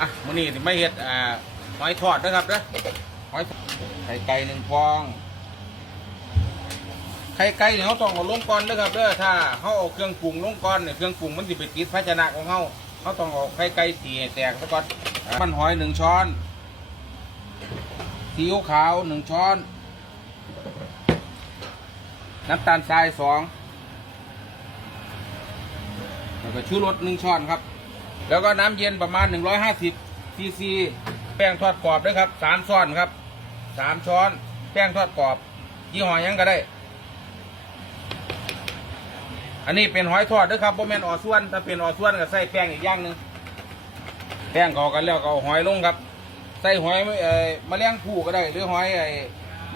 อะมื้อนี้สิไม่เฮ็ดอ่าหอยทอดนะครับเด้อหอยไข่ไก่หนึ่งฟองไข่ไก่เนี่ยเขาต้องเอาลงก่อนเด้อครับเด้อถ้าเขาเอาเครื่องปรุงลงก่อนเนี่ยเครื่องปรุงมันสิไปติดภาชนะของเขาเขาต้องเอาไข่ไก่ตีแตกซะก่อนมันหอยหนึ่งช้อนซีอิ๊วขาวหนึ่งช้อน น้ำตาลทรายสองแล้วก็ชูรสหนึ่งช้อนครับ แล้วก็น้ำเย็นประมาณ 150ซีซีแป้งทอดกรอบด้วยครับสามช้อนครับสามช้อน แป้งทอดกรอบยี่ห้อยังก็ได้ อันนี้เป็นหอยทอดด้วยครับโบแมนออส่วน ถ้าเป็นออส่วนก็ใส่แป้งอีกอย่างหนึ่งแป้งเขากันแล้วก็หอยลงครับ ใส่หอยเอ่อมะเร็งผู้ก็ได้ หรือหอยไอ้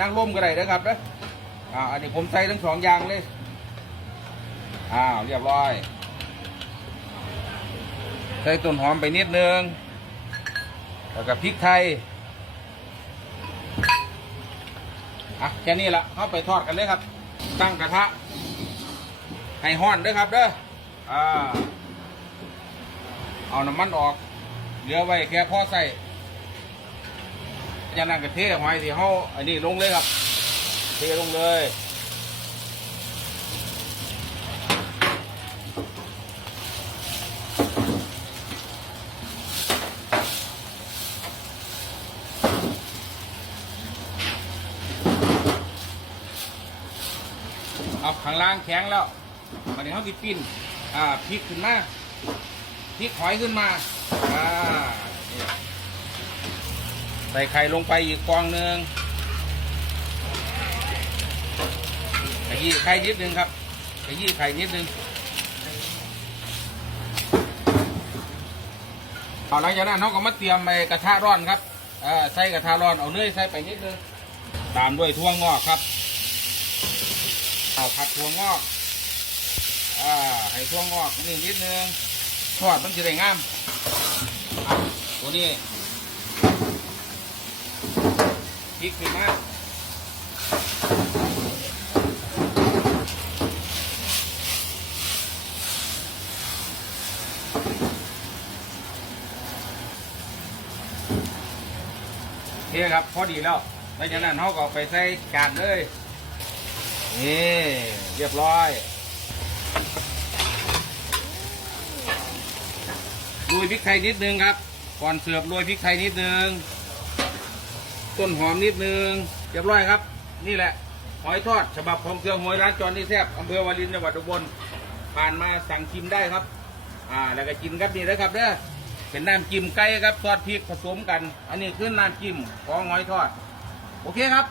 นางร่มก็ได้นะครับเด้ออ่าอันนี้ผมใส่ทั้งสองอย่างเลยอ้าวเรียบร้อย ใส่ต้นหอมไปนิดนึง แล้วก็พริกไทย อะแค่นี้ละเข้าไปทอดกันเลยครับ ตั้งกระทะ ให้ห้อนด้วยครับเด้อ อ่า เอาน้ำมันออก เหลือไว้แค่พอใส่จานั้นก็เทหอยที่เขาอันนี้ลงเลยครับ เทลงเลย เอาข้างล่างแข็งแล้วมาเดี๋ยวเขาติปิ้น อ่าพลิกขึ้นมาพลิกหอยขึ้นมา อ่าใส่ไข่ลงไปอีกฟองหนึ่งขยี้ไข่นิดนึงครับขยี้ไข่นิดนึงเอาหลังจากนั้นเขาก็มาเตรียมไปกระทะร้อนครับ อ่าใส่กระทะร้อนเอาเนยใส่ไปนิดนึงตามด้วยถั่วงอกครับเอาผัดถั่วงอกอ่าให้ถั่วงอกนี่นิดนึงทอดมันจะได้งามอะตัวนี้พริกขึ้นมา เคครับพอดีแล้วหลังจากนั้นเขาก็ไปใส่จานเลยนี่เรียบร้อยโรยพริกไทยนิดนึงครับ ก่อนเสิร์ฟโรยพริกไทยนิดนึง ต้นหอมนิดนึง เรียบร้อยครับ นี่แหละหอยทอดฉบับของเครื่องหอยร้านจอนนี่แซ่บอำเภอวารินจังหวัดอุบลผ่านมาสั่งชิมได้ครับ อ่า แล้วก็กินครับนี่นะครับเด้อ เป็นน้ำจิ้มไก่ครับทอดพริกผสมกัน อันนี้คือน้ำจิ้มของหอยทอด โอเคครับ